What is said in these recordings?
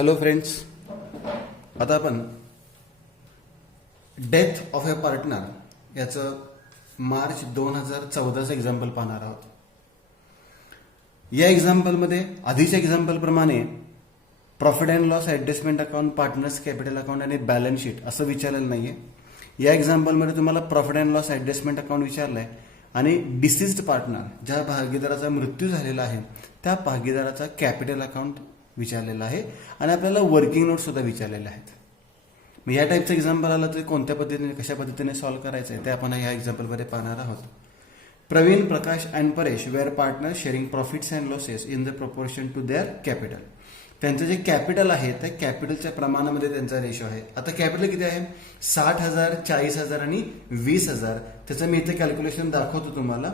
Hello friends, आता आपण death of A partner याचं मार्च 2014चं एक्झाम्पल पाहणार आहोत. या एक्झाम्पलमध्ये आधीच्या एक्झाम्पल प्रमाणे profit and loss adjustment account, partners capital account आणि बॅलन्स शीट असं विचारलेलं नाहीये. या एक्झाम्पलमध्ये तुम्हाला profit and loss adjustment account विचारलंय आणि डिसिज्ड पार्टनर, ज्या भागीदाराचा मृत्यू झालेला आहे त्या भागीदाराचा कॅपिटल अकाउंट विचारलेला आहे आणि आपल्याला वर्किंग नोट सुद्धा विचारलेले आहेत. मग या टाईपचं एक्झाम्पल आलं तर कोणत्या पद्धतीने, कशा पद्धतीने सॉल्व्ह करायचं आहे ते आपण या एक्झाम्पलमध्ये पाहणार आहोत. Pravin, Prakash and Paresh were partner sharing profits and losses in the proportion to their capital. त्यांचं जे कॅपिटल आहे त्या कॅपिटलच्या प्रमाणामध्ये त्यांचा रेशो आहे. आता कॅपिटल किती आहे? 60,000, 40,000 आणि 20,000. त्याचं मी इथे कॅल्क्युलेशन दाखवतो तुम्हाला.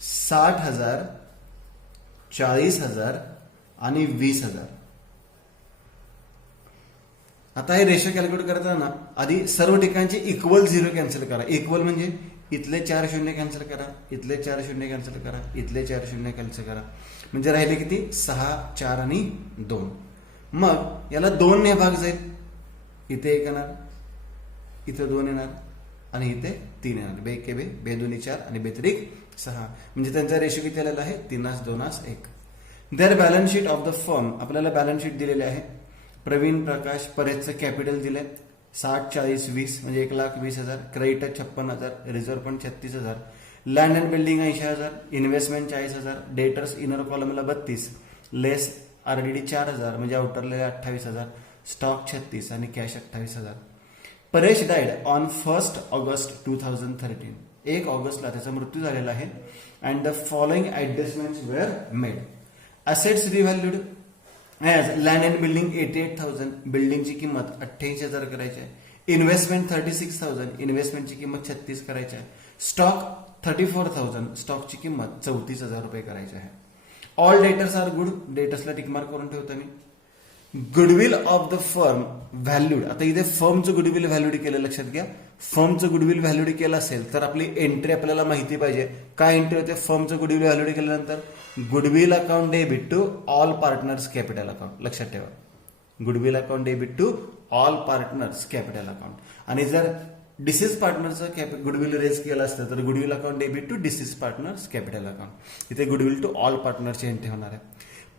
60,000, 40,000 आणि 20,000. आता हे रेशो कॅल्क्युलेट करताना आधी सर्व ठिकाणचे इक्वल झिरो कॅन्सल करा. इक्वल म्हणजे इथले 4 शून्य कॅन्सल करा, इथले 4 शून्य कॅन्सल करा, इथले 4 शून्य कॅन्सल करा. म्हणजे राहिले किती? 6, 4 आणि 2. मग याला 2 ने भाग जाईल. इथे 1 येणार, इथे 2 येणार आणि इथे 3 येणार. बे के बे, बे 2 4 आणि बेत्रिक 6. म्हणजे त्यांचा रेशो किती आलेला आहे? 3, 2, 1. Their balance sheet of the firm. आपल्याला बॅलन्स शीट दिलेले आहे. प्रवीण, प्रकाश, परेशचं कॅपिटल दिलंय 60, 40, 20 म्हणजे 1,20,000. क्रेडिटर 56,000, रिझर्व्ह पण 36,000. Land and building 80,000, investment 40,000, debtors inner कॉलमला 32, लेस आरडीडी 4,000 म्हणजे आउटरले 28,000, स्टॉक 36 आणि cash 28,000. Paresh died on 1 August 2013. 1 ऑगस्टला त्याचा मृत्यू झालेला आहे. And the following adjustments were made. Assets revalued as land and building 88,000, बिल्डिंगची किंमत 88,000 करायची आहे. इन्व्हेस्टमेंट 36,000, इन्व्हेस्टमेंटची किंमत 36 करायची आहे. स्टॉक 34,000, स्टॉकची किंमत 34,000 रुपये करायची आहे. ऑल डेटर्स आर गुड, डेटर्सला टिकमार्क करून ठेवतो मी. Goodwill of the firm valued. आता इथे फर्मचं गुडविल व्हॅल्यूड केलं, लक्षात घ्या. फर्मचं गुडविल व्हॅल्यूड केलं असेल तर आपली एंट्री आपल्याला माहिती पाहिजे. काय एंट्री होते फर्मचं गुडविल व्हॅल्यूड केल्यानंतर? Goodwill account debit to all partners capital account. लक्षात ठेवा, goodwill account debit to all partners capital account. आणि जर डिसीज पार्टनरचं गुडविल रेज केलं असतं तर goodwill account debit to deceased partners capital account. इथे गुडविल टू ऑल पार्टनरची एंट्री होणार आहे.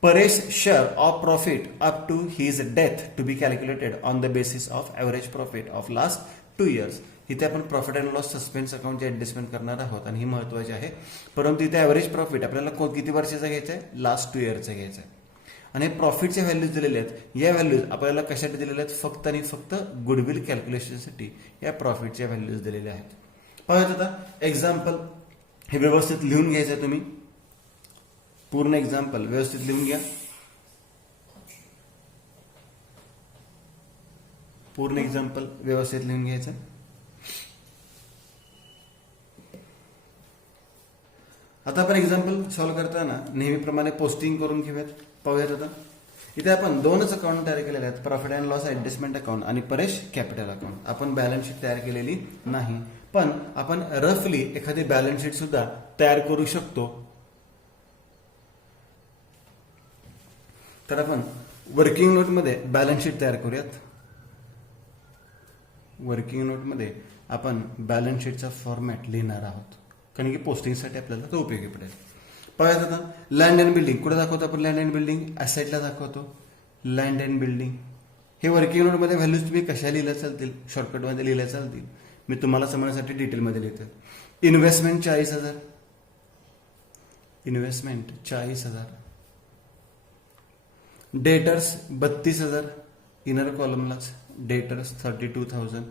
Paresh share of profit up to his death to be calculated on the basis of average profit of last 2 years. इथे आपण profit and loss suspense अकाउंटची adjustment करणार आहोत आणि ही महत्वाची आहे. परंतु इथे ॲव्हरेज प्रॉफिट आपल्याला किती वर्षाचा घ्यायचा आहे? लास्ट 2 yearचा घ्यायचा आहे. आणि प्रॉफिटच्या व्हॅल्यूज दिलेल्या आहेत. या व्हॅल्यूज आपल्याला कशासाठी दिलेल्या आहेत? फक्त आणि फक्त गुडविल कॅल्क्युलेशनसाठी या प्रॉफिटच्या व्हॅल्यूज दिलेल्या आहेत. पाहूयात आता एक्झाम्पल. हे व्यवस्थित लिहून घ्यायचं आहे तुम्ही. पूर्ण एक्झाम्पल व्यवस्थित लिहून घ्या. पूर्ण एक्झाम्पल व्यवस्थित लिहून घ्यायचं. आता आपण एक्झाम्पल सॉल्व्ह करताना नेहमीप्रमाणे पोस्टिंग करून घेऊयात. पाहूयात आता. इथे आपण 2च अकाउंट तयार केलेले आहेत, profit and loss adjustment account आणि परेश कॅपिटल अकाउंट. आपण बॅलन्स शीट तयार केलेली नाही, पण आपण रफली एखादी बॅलन्स शीट सुद्धा तयार करू शकतो. तर आपण वर्किंग नोटमध्ये बॅलन्स शीट तयार करूयात. वर्किंग नोटमध्ये आपण बॅलन्स शीटचा फॉर्मॅट लिहिणार आहोत, कारण की पोस्टिंगसाठी आपल्याला तो उपयोगी पडेल. पाहूयात आता. लँड अँड बिल्डिंग कुठे दाखवतो आपण? लँड अँड बिल्डिंग ॲसेटला दाखवतो. लँड अँड बिल्डिंग हे वर्किंग नोटमध्ये व्हॅल्यूज तुम्ही कशा लिहिल्या चालतील? शॉर्टकटमध्ये लिहिल्या चालतील. मी तुम्हाला समजण्यासाठी डिटेलमध्ये लिहितो. Investment 40,000, investment 40,000. डेटर्स 32,000, इनर कॉलमलाच डेटर्स 32,000.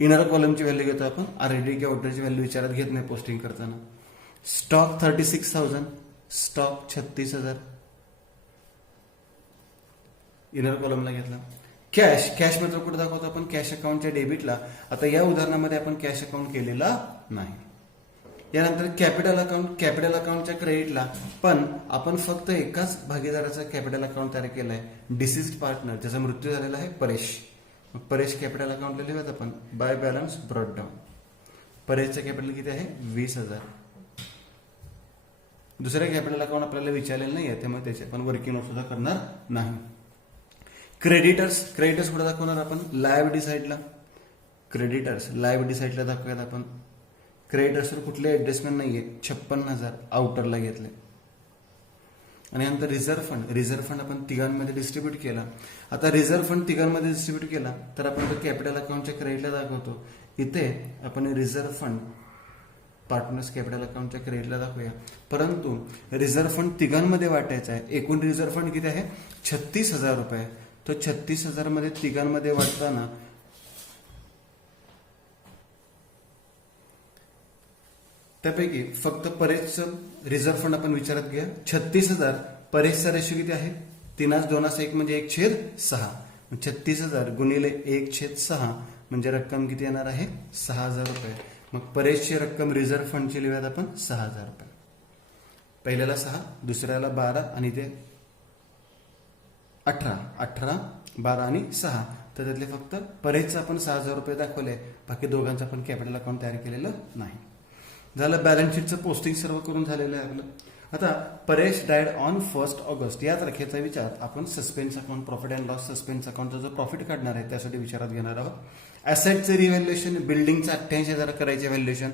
इनर कॉलमची व्हॅल्यू घेतो आपण, आरडी किंवा आउटरची व्हॅल्यू विचारात घेत नाही पोस्टिंग करताना. स्टॉक 36,000, स्टॉक 36,000 इनर कॉलमला घेतला. कॅश मात्र कुठे दाखवतो आपण? कॅश अकाउंटच्या डेबिटला. आता या उदाहरणामध्ये आपण कॅश अकाउंट केलेला नाही. यानंतर कॅपिटल अकाउंटच्या क्रेडिटला, पण आपण फक्त एकाच भागीदाराचा कॅपिटल अकाउंट तयार केलाय, डिसिज्ड पार्टनर, ज्याचा मृत्यू झालेला आहे, परेश. परेश कॅपिटल अकाउंटला लिहूयात आपण. By balance brought down. परेशचं कॅपिटल किती आहे? 20,000. दुसऱ्या कॅपिटल अकाउंट आपल्याला विचारलेलं नाही आहे, त्यामुळे त्याचे आपण वर्किंग नोट सुद्धा करणार नाही. क्रेडिटर्स कुठे दाखवणार आपण, लायबिलिटी साईडला. क्रेडिटर्स लायबिलिटी साईडला दाखवूयात आपण. क्रेडिटर्सवर कुठले ऍडजस्टमेंट नाहीये, 56,000 आउटरला घेतले. आणि नंतर रिझर्व्ह फंड आपण तिघांमध्ये डिस्ट्रीब्यूट केला. आता रिझर्व्ह फंड तिघांमध्ये डिस्ट्रीब्यूट केला तर आपण तो कॅपिटल अकाउंटच्या क्रेडिटला दाखवतो. इथे आपण रिझर्व्ह फंड पार्टनर्स कॅपिटल अकाउंटच्या क्रेडिटला दाखवूया. परंतु रिझर्व्ह फंड तिघांमध्ये वाटायचा आहे. एकूण रिझर्व्ह फंड किती आहे, 36,000 रुपये. तो 36,000 मध्ये तिघांमध्ये वाटताना त्यापैकी फक्त परेशचं रिझर्व्ह फंड आपण विचारात घ्या. 36,000 परेशचा रेशो किती आहे, 3:2:1 म्हणजे 1/6. 36,000 गुणिले 1/6 म्हणजे रक्कम किती येणार आहे, 6,000 रुपये. मग परेशची रक्कम रिझर्व्ह फंडची लिहूयात आपण 6,000 रुपये. पहिल्याला 6, दुसऱ्याला 12 आणि ते 18, 12 आणि 6. तर त्यातले फक्त परेशचं आपण 6,000 रुपये दाखवले, बाकी दोघांचं आपण कॅपिटल अकाउंट तयार केलेलं नाही. झालं. बॅलन्स शीटचं पोस्टिंग सर्व करून झालेलं आहे आपलं. आता परेश डायड ऑन 1 ऑगस्ट या तारखेचा विचार आपण suspense account, profit and loss suspense अकाउंटचा जो प्रॉफिट काढणार आहे त्यासाठी विचारात घेणार आहोत. ऍसेटचे रिव्हॅल्युएशन, बिल्डिंगचं 88,000 करायचे व्हॅल्युएशन.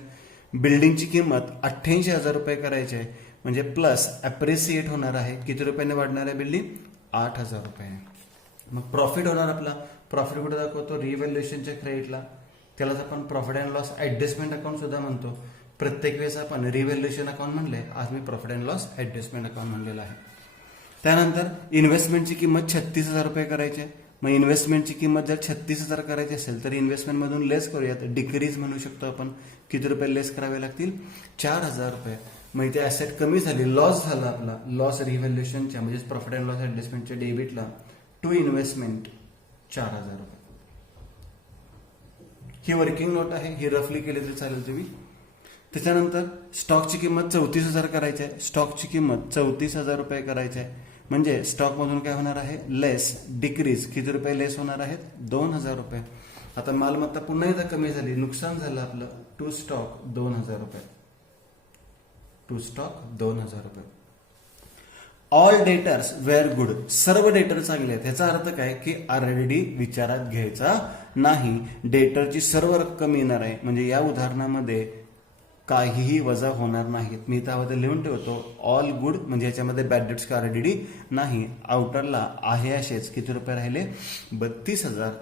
बिल्डिंगची किंमत 88,000 रुपये करायची आहे, म्हणजे प्लस अप्रिसिएट होणार आहे. किती रुपयाने वाढणार आहे बिल्डिंग, 8,000 रुपये. मग प्रॉफिट होणार आपला. प्रॉफिट कुठे दाखवतो, रिव्हॅल्युएशनच्या क्रेडिटला. त्यालाच आपण profit and loss adjustment account सुद्धा म्हणतो. प्रत्येक वेळेस आपण रिव्हॅल्युएशन अकाउंट म्हणले, आज मी profit and loss adjustment account म्हणलेलं आहे. त्यानंतर इन्व्हेस्टमेंटची किंमत 36,000 रुपये करायची आहे. मग इन्व्हेस्टमेंटची किंमत जर 36,000 करायची असेल तर इन्व्हेस्टमेंट मधून लेस करूयात, डिक्रीज म्हणू शकतो आपण. किती रुपये लेस करावे लागतील, 4,000 रुपये. मग इथे ऍसेट कमी झाली, लॉस झाला आपला. लॉस रिव्हॅल्युएशनच्या म्हणजेच प्रॉफिट अँड लॉस ऍडजस्टमेंटच्या डेबिटला टू इन्व्हेस्टमेंट 4,000 रुपये. ही वर्किंग नोट आहे, ही रफली केली तरी चालेल तुम्ही. त्याच्यानंतर स्टॉकची किंमत 34,000 करायची आहे. स्टॉकची किंमत 34,000 रुपये करायची आहे. म्हणजे स्टॉकमधून काय होणार आहे, लेस, डिक्रीज. किती रुपये लेस होणार आहेत, 2,000 रुपये. आता मालमत्ता पुन्हा एकदा कमी झाली, नुकसान झालं आपलं. टू स्टॉक 2,000 रुपये. टू स्टॉक 2,000 रुपये. All debtors were good. सर्व डेटर चांगले आहेत. ह्याचा अर्थ काय की ऑलरेडी विचारात घ्यायचा नाही. डेटरची सर्व रक्कम येणार आहे. म्हणजे या उदाहरणामध्ये काहीही वजा होणार नाहीत. मी त्यामध्ये लिहून ठेवतो ऑल गुड, म्हणजे याच्यामध्ये बॅड डेट्स का ऑलरेडी नाही. आउटरला आहे असेच किती रुपये राहिले, 32,000.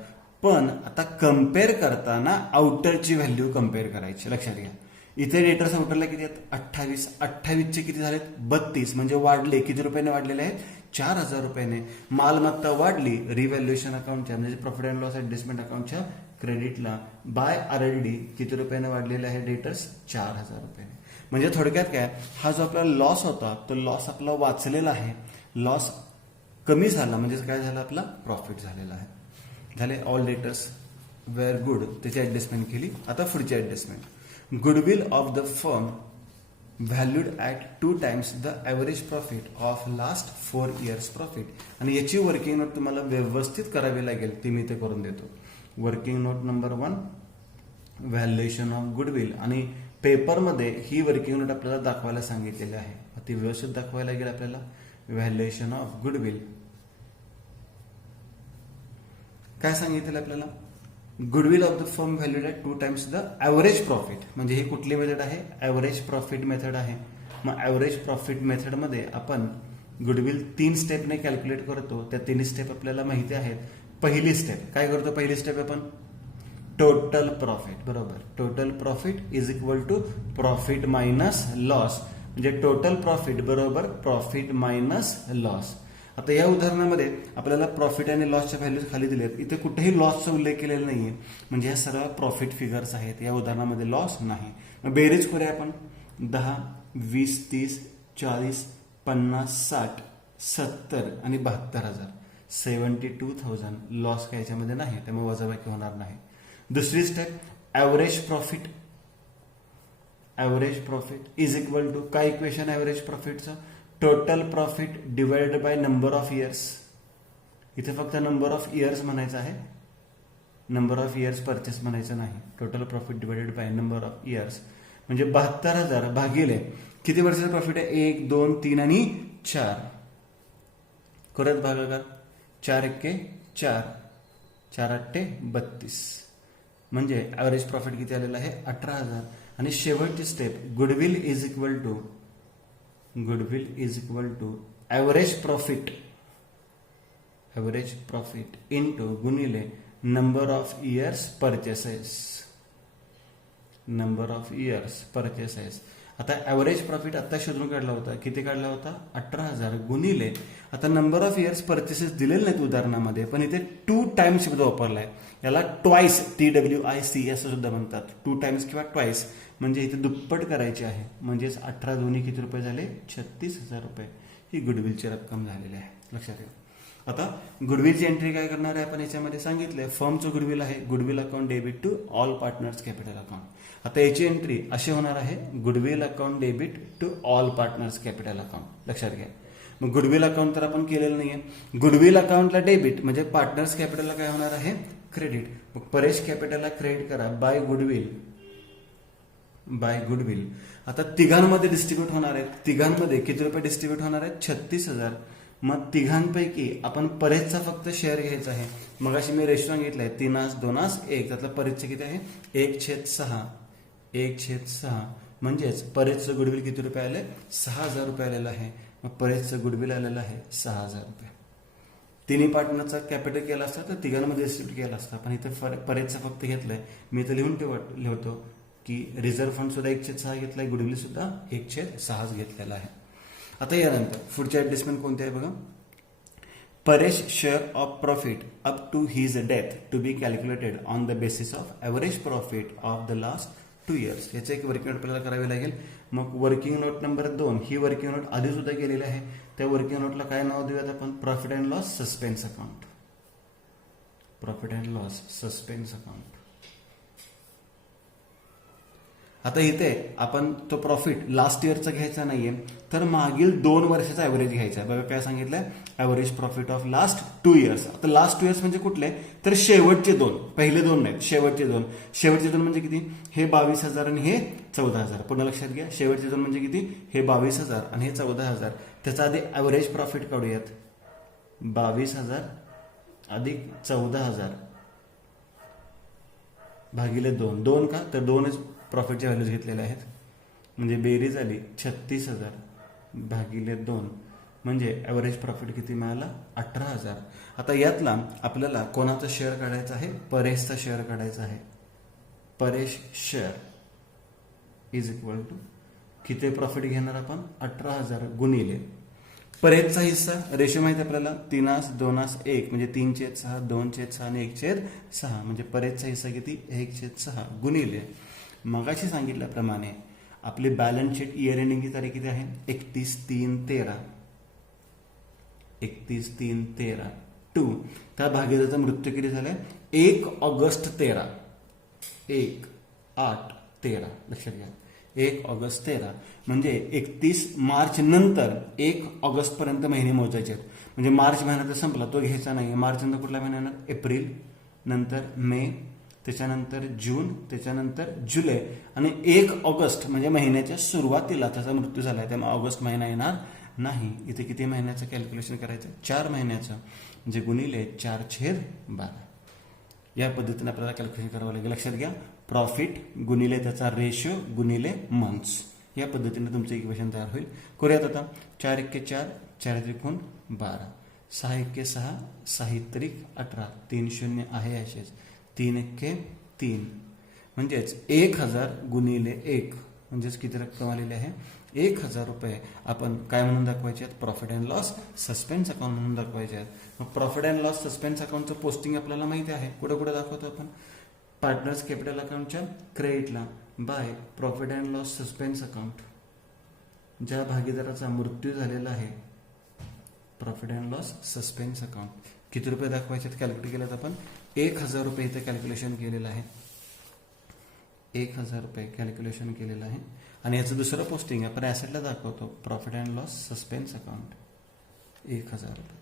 पण आता कम्पेअर करताना आउटरची व्हॅल्यू कम्पेअर करायची. लक्षात घ्या, इथे डेटर्स आउटरला किती आहेत, 28. 28चे किती झालेत, 32. म्हणजे वाढले. किती रुपयाने वाढलेले आहेत, 4,000 रुपयाने. मालमत्ता वाढली रिव्हॅल्युएशन अकाउंटच्या म्हणजे प्रॉफिट अँड लॉस ऍडजस्टमेंट अकाउंटच्या क्रेडिटला बाय ऑलरेडी किती रुपयाने वाढलेले आहे डेटर्स, 4,000 रुपयाने. म्हणजे थोडक्यात काय, हा जो आपला लॉस होता तो लॉस आपला वाचलेला आहे. लॉस कमी झाला म्हणजे काय झालं, आपला प्रॉफिट झालेला आहे. झाले. ऑल डेटर्स वेअर गुड, त्याची ऍडजस्टमेंट केली. आता पुढची adjustment, goodwill of the firm valued at 2 times the average profit of last 4 years profit. आणि याची वर्किंग नोट तुम्हाला व्यवस्थित करावी लागेल, ती मी ते करून देतो. Working note number 1, valuation of goodwill. आणि पेपरमध्ये ही वर्किंग नोट आपल्याला दाखवायला सांगितलेली आहे, ती व्यवस्थित दाखवायला लागेल आपल्याला. व्हॅल्युएशन ऑफ गुडविल काय सांगितलं आपल्याला, goodwill of the firm valued at 2 times the average profit. म्हणजे ही कुठली मेथड आहे, ॲव्हरेज प्रॉफिट मेथड आहे. मग ॲव्हरेज प्रॉफिट मेथडमध्ये आपण गुडविल 3 स्टेपने कॅल्क्युलेट करतो. त्या 3 स्टेप आपल्याला माहिती आहेत. पहिली स्टेप काय करतो, पहिली स्टेप आपण टोटल प्रॉफिट. बरोबर, total profit is equal to profit minus loss. म्हणजे टोटल प्रॉफिट बरोबर प्रॉफिट मायनस लॉस. आता या उदाहरणामध्ये आपल्याला प्रॉफिट आणि लॉसच्या व्हॅल्यूज खाली दिलेत. इथे कुठेही लॉसचा उल्लेख केलेला नाहीये. म्हणजे या सर्व प्रॉफिट फिगर्स आहेत. या उदाहरणामध्ये लॉस नाही. बेरीज करूया आपण. 10, 20, 30, 40, 50, 60, 70 आणि 72,000. 72,000 लॉस काय याच्यामध्ये नाही, त्यामुळे वजाबाकी होणार नाही. दुसरी step, average profit. Average profit is equal to काय इक्वेशन ॲव्हरेज प्रॉफिटचं, total profit divided by number of years. इथे फक्त नंबर ऑफ इयर्स म्हणायचं आहे, नंबर ऑफ इयर्स परचेस म्हणायचं नाही. Total profit divided by number of years म्हणजे 72,000 भागिले किती वर्षाचं प्रॉफिट आहे, 1, 2, 3 आणि 4. करत भागाकार. 4 × 4, 4 8 32, म्हणजे ॲव्हरेज प्रॉफिट किती आलेलं आहे 18,000. आणि शेवटची step goodwill is equal to average profit into गुणिले नंबर ऑफ इयर्स परचेसेस. आता ॲव्हरेज प्रॉफिट आता शोधून काढला होता, किती काढला होता 18,000 गुणिले, आता नंबर ऑफ इयर्स परचेसेस दिलेले नाहीत उदाहरणामध्ये, पण इथे 2 टाइम्स शब्द वापरलाय. याला ट्वाइस TWIC असं सुद्धा म्हणतात, 2 टाइम्स किंवा ट्वाइस, म्हणजे इथे दुप्पट करायची आहे. म्हणजेच 18 दोन्ही किती रुपये झाले 36,000 रुपये. ही गुडविलची रक्कम झालेली आहे, लक्षात ठेवा. आता गुडविलची एंट्री काय करणार आहे आपण याच्यामध्ये सांगितलंय. फर्मचं गुडविल आहे, goodwill account debit to all partners capital account. आता याची एंट्री अशी होणार आहे, goodwill account debit to all partners capital account. लक्षात घ्या. मग गुडविल अकाउंट तर आपण केलेलं नाहीये. गुडविल अकाउंटला डेबिट म्हणजे पार्टनर्स कॅपिटलला काय होणार आहे क्रेडिट. मग परेश कॅपिटलला क्रेडिट करा बाय गुडविल. आता तिघांमध्ये डिस्ट्रीब्यूट होणार आहेत. तिघांमध्ये किती रुपये डिस्ट्रीब्यूट होणार आहेत 36,000. मग तिघांपैकी आपण परेशचा फक्त शेअर घ्यायचा आहे. मग अशी मी रेशो सांगितलाय 3 2 1. त्यातलं परेशचं किती आहे 1/6. म्हणजेच परेशचं गुडविल किती रुपये आले 6,000 रुपये आलेलं आहे. मग परेशचं गुडविल आलेलं आहे 6,000 रुपये. तिन्ही पार्टनरचा कॅपिटल केला असता तर तिघांमध्ये डिस्ट्रीब्यूट केला असता, पण इथे परेशचं फक्त घेतलंय. मी इथं लिहतो की रिझर्व्ह फंड सुद्धा 1/6 घेतलाय, गुडविल सुद्धा 1/6 घेतलेला आहे. आता यानंतर पुढचे ऍडजस्टमेंट कोणते आहे बघा. Paresh share of profit up to his death to be calculated on the basis of average profit of the last 2 years. याचं एक वर्किंग नोट आपल्याला करावी लागेल. मग वर्किंग नोट नंबर 2 ही वर्किंग नोट आधी सुद्धा केलेली आहे. त्या वर्किंग नोटला काय नाव देऊयात आपण profit and loss suspense account. आता इथे आपण तो प्रॉफिट लास्ट इयरचा घ्यायचा नाहीये, तर मागील 2 वर्षाचा ॲव्हरेज घ्यायचा आहे. बघा काय सांगितलंय average profit of last 2 years. आता लास्ट 2 years म्हणजे कुठले तर शेवटचे 2, पहिले 2 नाहीत, शेवटचे 2. शेवटचे 2 म्हणजे किती हे 22,000 आणि हे 14,000. पुन्हा लक्षात घ्या शेवटचे 2 म्हणजे किती हे 22,000 आणि हे 14,000. त्याचा आधी ॲव्हरेज प्रॉफिट काढूयात. 22,000 अधिक 14,000 भागिले 2 का तर 2च प्रॉफिटच्या व्हॅल्यूज घेतलेल्या आहेत. म्हणजे बेरीज आली 36,000 भागिले 2 म्हणजे ॲव्हरेज प्रॉफिट किती मिळाला 18,000. आता यातला आपल्याला कोणाचा शेअर काढायचा आहे परेशचा शेअर काढायचा आहे. Paresh share is equal to किती प्रॉफिट घेणार आपण 18,000 गुणिले परेशचा हिस्सा. रेशो माहिती आपल्याला 3 2 1 म्हणजे 3/6 2/6 आणि 1/6 म्हणजे परेशचा हिस्सा किती 1/6 गुणिले मगाशी सांगितल्याप्रमाणे आपली बॅलन्स शीट इयर एंडिंगची तारीख किती आहे 31/3/13 टू त्या भागीदाराचा मृत्यू किती झालाय 1 ऑगस्ट 13 1/8/13. लक्षात घ्या 1 ऑगस्ट 13 म्हणजे 31 मार्च नंतर 1 ऑगस्ट पर्यंत महिने मोजायचे आहेत. म्हणजे मार्च महिना तर संपला तो घ्यायचा नाही. मार्च नंतर कुठला महिना येणार एप्रिल, नंतर मे, त्याच्यानंतर जून, त्याच्यानंतर जुलै आणि 1 ऑगस्ट म्हणजे महिन्याच्या सुरुवातीला त्याचा मृत्यू झालाय. त्यामुळे ऑगस्ट महिना येणार नाही. इथे किती महिन्याचं कॅल्क्युलेशन करायचं 4 महिन्याचं म्हणजे गुणिले 4/12. या पद्धतीने आपल्याला कॅल्क्युलेशन करावं लागेल. लक्षात घ्या प्रॉफिट गुणिले त्याचा रेशो गुणिले मंथ्स. या पद्धतीने तुमचं इक्वेशन तयार होईल. करूयात आता 4 × 1 4 4 × 3 12 6 × 6 6 × 18 3 0 आहे असेच 3 × 3 म्हणजेच 1,000 गुणिले 1 म्हणजेच किती रक्कम आलेली आहे 1,000 रुपये. आपण काय म्हणून दाखवायचे आहेत profit and loss suspense account म्हणून दाखवायचे आहेत. मग प्रॉफिट अँड लॉस सस्पेन्स अकाउंटचं पोस्टिंग आपल्याला माहिती आहे. कुठे कुठे दाखवतो आपण पार्टनर्स कॅपिटल अकाउंटच्या क्रेडिटला by profit and loss suspense account. ज्या भागीदाराचा मृत्यू झालेला आहे profit and loss suspense account किती रुपये दाखवायचे कॅल्क्युलेट केल्यात आपण 1,000 रुपये इथे कॅल्क्युलेशन केलेलं आहे. 1,000 रुपये कॅल्क्युलेशन केलेलं आहे. आणि याचं दुसरं पोस्टिंग आपण ॲसेटला दाखवतो profit and loss suspense account 1,000 रुपये.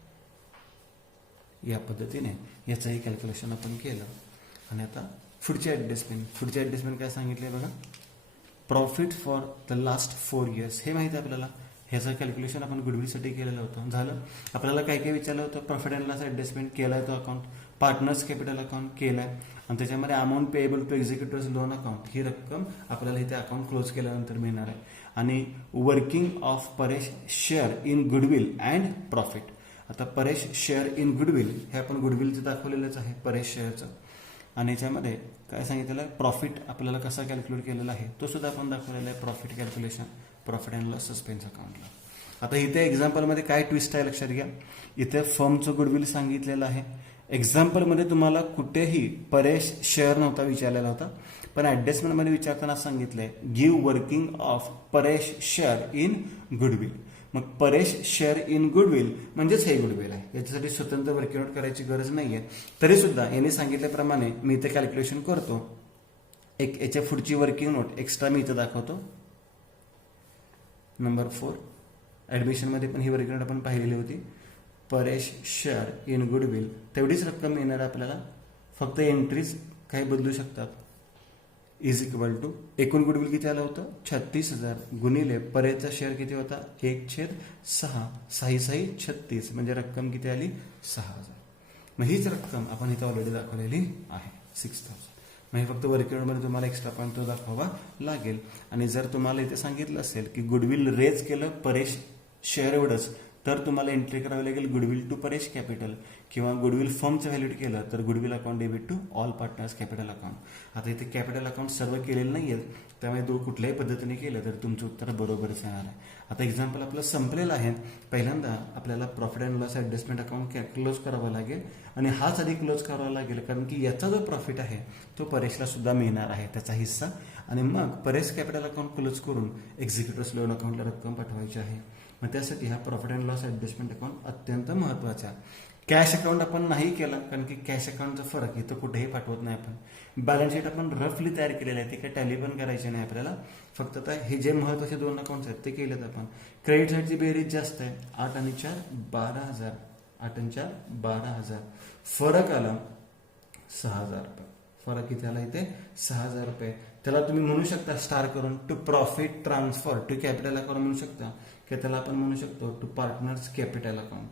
या पद्धतीने याचंही कॅल्क्युलेशन आपण केलं. आणि आता पुढचे ॲडजस्टमेंट काय सांगितले बघा profit for the last 4 years. हे माहिती आहे आपल्याला ह्याचं कॅल्क्युलेशन आपण गुडविलसाठी केलेलं होतं. झालं. आपल्याला काय काय विचारलं होतं, प्रॉफिट अँड लॉस ॲडजस्टमेंट केला आहे तो अकाउंट, पार्टनर्स कॅपिटल अकाउंट केला आहे आणि त्याच्यामध्ये amount payable to executors loan account ही रक्कम आपल्याला इथे अकाउंट क्लोज केल्यानंतर मिळणार आहे. आणि working of Paresh share in goodwill and profit. आता परेश शेअर इन गुडविल हे आपण गुडविलचं दाखवलेलंच आहे परेश शेअरचं, आणि याच्यामध्ये काय सांगितलेलं आहे, प्रॉफिट आपल्याला कसा कॅल्क्युलेट केलेला आहे तो सुद्धा आपण दाखवलेला आहे. Profit calculation profit and loss suspense अकाउंटला. आता इथे एक्झाम्पलमध्ये काय ट्विस्ट आहे लक्षात घ्या. इथे फर्मचं गुडविल सांगितलेलं आहे. एक्झाम्पलमध्ये तुम्हाला कुठेही परेश शेअर नव्हता विचारलेला होता, पण ॲडजस्टमेंटमध्ये विचारताना सांगितलंय give working of Paresh share in goodwill. मग परेश शेअर इन गुडविल म्हणजेच हे गुडविल आहे. याच्यासाठी स्वतंत्र वर्किंग नोट करायची गरज नाहीये. तरी सुद्धा यांनी सांगितल्याप्रमाणे मी इथे कॅल्क्युलेशन करतो. एक याच्या पुढची वर्किंग नोट एक्स्ट्रा मी इथं दाखवतो. नंबर 4 ॲडमिशनमध्ये पण ही वर्किंग नोट आपण पाहिलेली होती. परेश शेअर इन गुडविल तेवढीच रक्कम मिळणार आपल्याला, फक्त एंट्रीज काही बदलू शकतात. इज इक्वल टू एकूण गुडविल किती आलं होतं 36,000 गुणिले परेचा शेअर किती होता 1/6, 6 36 म्हणजे रक्कम किती आली 6,000. मग हीच रक्कम आपण इथं ऑलरेडी दाखवलेली आहे 6,000. मग हे फक्त वर्किंगमध्ये तुम्हाला एक्स्ट्रा पॉईंट तो दाखवावा लागेल. आणि जर तुम्हाला इथे सांगितलं असेल की गुडविल रेज केलं परेश शेअर एवढंच, तर तुम्हाला एंट्री करावी लागेल गुडविल टू परेश कॅपिटल, किंवा गुडविल फर्मचं व्हॅल्यूट केलं तर goodwill account debit to all partners capital account. आता इथे कॅपिटल अकाउंट सर्व केलेलं नाही आहेत, त्यामुळे तो कुठल्याही पद्धतीने केलं तर तुमचं उत्तर बरोबरच येणार आहे. आता एक्झाम्पल आपलं संपलेलं आहे. पहिल्यांदा आपल्याला profit and loss adjustment account close करावं लागेल, आणि हाच आधी क्लोज करावा लागेल कारण की याचा जो प्रॉफिट आहे तो परेशला सुद्धा मिळणार आहे त्याचा हिस्सा. आणि मग परेश कॅपिटल अकाउंट क्लोज करून एक्झिक्युटिव्स लोन अकाउंटला रक्कम पाठवायची आहे. मग त्यासाठी हा profit and loss adjustment account अत्यंत महत्त्वाचा आहे. कॅश अकाउंट आपण नाही केला कारण की कॅश अकाउंटचा फरक इथं कुठेही पाठवत नाही आपण. बॅलन्स शीट आपण रफली तयार केलेलं आहे, ते काही टॅली पण करायचे नाही आपल्याला. फक्त आता हे जे महत्त्वाचे 2 अकाउंट्स आहेत ते केलेत आपण. क्रेडिट साईडची बेरीज जास्त आहे, 8 आणि 4 12,000, 8 आणि 4 12,000. फरक आला 6,000 रुपये. फरक किती आला इथे 6,000 रुपये. त्याला तुम्ही म्हणू शकता स्टार करून to profit transfer to capital account म्हणू शकता, की त्याला आपण म्हणू शकतो to partners capital account.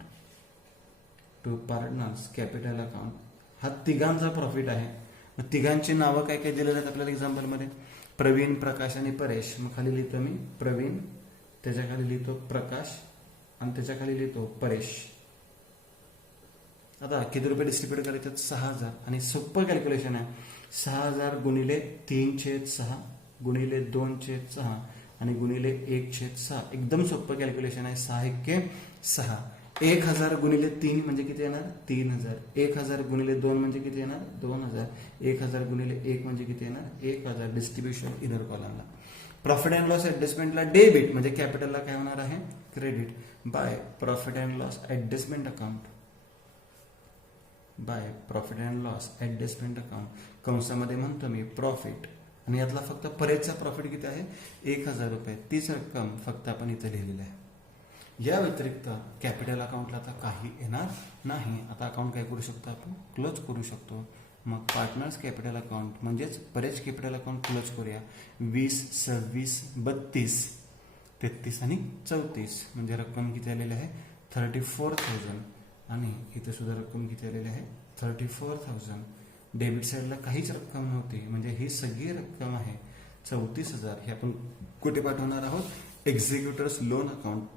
To partners capital account हा तिघांचा प्रॉफिट आहे. मग तिघांची नावं काय काय दिलेली आहेत आपल्याला एक्झाम्पलमध्ये, प्रवीण, प्रकाश आणि परेश. मग खाली लिहितो मी प्रवीण, त्याच्या खाली लिहितो प्रकाश आणि त्याच्या खाली लिहितो परेश. आता किती रुपये डिस्ट्रीब्यूट करायचे 6,000. आणि सोपं कॅल्क्युलेशन आहे. 6,000 गुणिले 3/6 गुणिले 2/6 आणि गुणिले 1/6. एकदम सोपं कॅल्क्युलेशन आहे. 6 1 6. 1,000 गुणिले 3 म्हणजे किती येणार 3,000. 1,000 गुणिले 2 म्हणजे किती येणार 2,000. 1,000 गुणिले 1 म्हणजे किती येणार 1,000. डिस्ट्रीब्युशन इनर कॉलमला. प्रॉफिट अँड लॉस ॲडजस्टमेंटला डेबिट म्हणजे कॅपिटलला काय होणार आहे credit by profit and loss adjustment account. By profit and loss adjustment account कंसामध्ये म्हणतो मी प्रॉफिट, आणि यातला फक्त परेचा प्रॉफिट किती आहे 1,000 रुपये. तीच रक्कम फक्त आपण इथे लिहिलेली आहे. या व्यतिरिक्त कॅपिटल अकाउंटला आता काही येणार नाही. आता अकाउंट काय करू शकतो आपण क्लोज करू शकतो. मग पार्टनर्स कॅपिटल अकाउंट म्हणजेच परेश कॅपिटल अकाउंट क्लोज करूया. 20 26 32 33 आणि 34 म्हणजे रक्कम किती आलेली आहे 34,000. आणि इथे सुद्धा रक्कम किती आलेली आहे 34,000. डेबिट साईडला काहीच रक्कम नव्हती म्हणजे ही सगळी रक्कम आहे 34,000. हे आपण कुठे पाठवणार आहोत एक्झिक्युटर्स लोन अकाउंट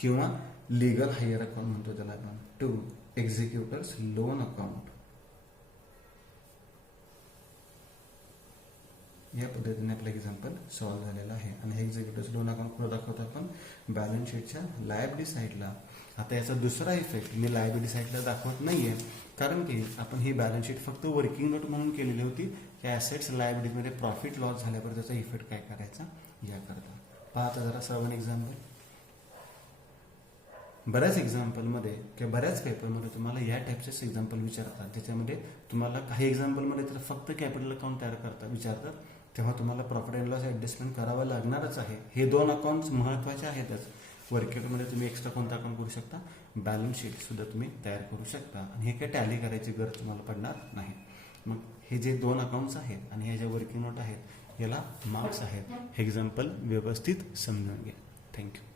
किंवा लिगल हायर अकाउंट म्हणतो त्याला आपण, टू एक्झिक्युटर्स लोन अकाउंट. या पद्धतीने आपलं एक्झाम्पल सॉल्व्ह झालेलं आहे. आणि हे एक्झिक्युटर्स लोन अकाउंट कुठं दाखवतो आपण बॅलन्स शीटच्या लायबिलिटी साईडला. आता याचा दुसरा इफेक्ट मी लायबिलिटी साईडला दाखवत नाहीये कारण की आपण ही बॅलन्स शीट फक्त वर्किंग नोट म्हणून केलेली होती. या ॲसेट्स लायबिलिटीमध्ये प्रॉफिट लॉस झाल्यावर त्याचा इफेक्ट काय करायचा याकरता. पाहता जरा सर्व एक्झाम्पल. बऱ्याच एक्झाम्पलमध्ये किंवा बऱ्याच पेपरमध्ये तुम्हाला या टाईपचेच एक्झाम्पल विचारतात, ज्याच्यामध्ये तुम्हाला काही एक्झाम्पलमध्ये तर फक्त कॅपिटल अकाउंट तयार करता विचारतात, तेव्हा तुम्हाला प्रॉफिट अँड लॉस ॲडजस्टमेंट करावं लागणारच आहे. हे 2 अकाउंट्स महत्त्वाचे आहेतच. वर्किंगमध्ये तुम्ही एक्स्ट्रा कोणता अकाउंट करू शकता बॅलन्स शीट सुद्धा तुम्ही तयार करू शकता, आणि हे काही टॅली करायची गरज तुम्हाला पडणार नाही. मग हे जे 2 अकाउंट्स आहेत आणि हे ज्या वर्किंग नोट आहेत याला मार्क्स आहेत. हे एक्झाम्पल व्यवस्थित समजून घ्या. थँक्यू.